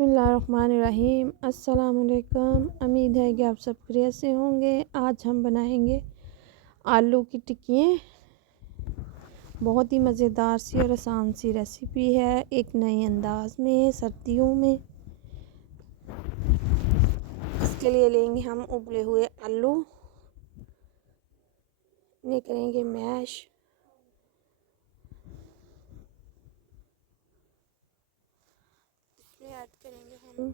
बिस्मिल्लाहिर्रहमानिर्रहीम। अस्सलामुअलैकुम। उम्मीद है कि आप सब खैरियत से होंगे। आज हम बनाएंगे आलू की टिक्कियाँ। बहुत ही मज़ेदार सी और आसान सी रेसिपी है, एक नए अंदाज में सर्दियों में। इसके लिए लेंगे हम उबले हुए आलू, इन्हें करेंगे मैश। इसमें ऐड करेंगे हम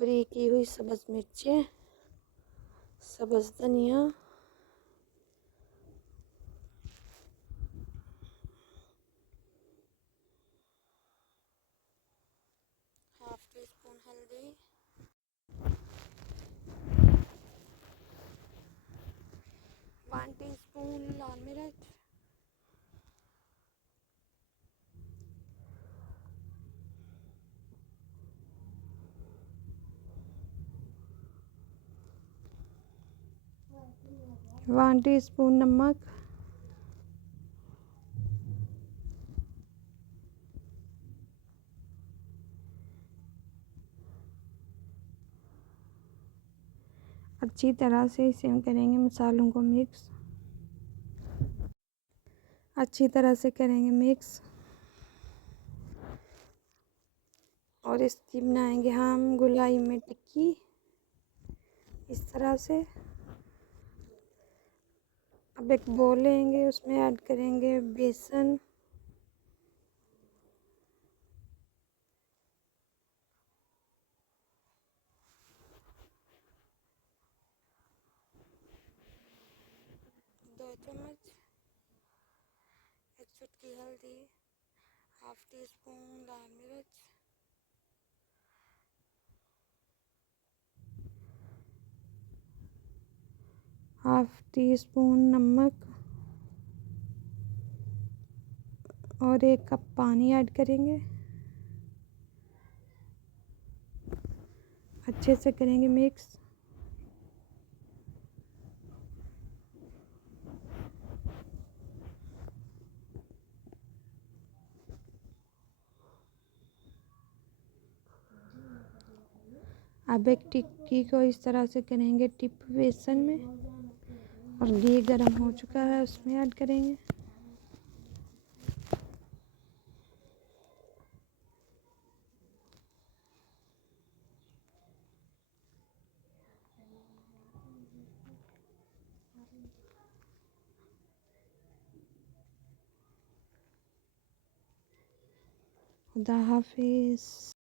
बारीक की हुई सब्ज़ मिर्चें, सब्ज़ धनिया, हाफ टी स्पून हल्दी, 1 टीस्पून लाल मिर्च, वन टीस्पून नमक, अच्छी तरह से इसे हम करेंगे मसालों को मिक्स। अच्छी तरह से करेंगे मिक्स और इसकी बनाएंगे हम गोलाई में टिक्की इस तरह से। अब एक बोल लेंगे, उसमें ऐड करेंगे बेसन, दो चम्मच, एक चुटकी हल्दी, हाफ टी स्पून लाल मिर्च, हाफ टी स्पून नमक और 1 कप पानी ऐड करेंगे। अच्छे से करेंगे मिक्स। अब एक टिक्की को इस तरह से करेंगे टिप बेसन में, और घी गरम हो चुका है, उसमें ऐड करेंगे। खुदा हाफिज़।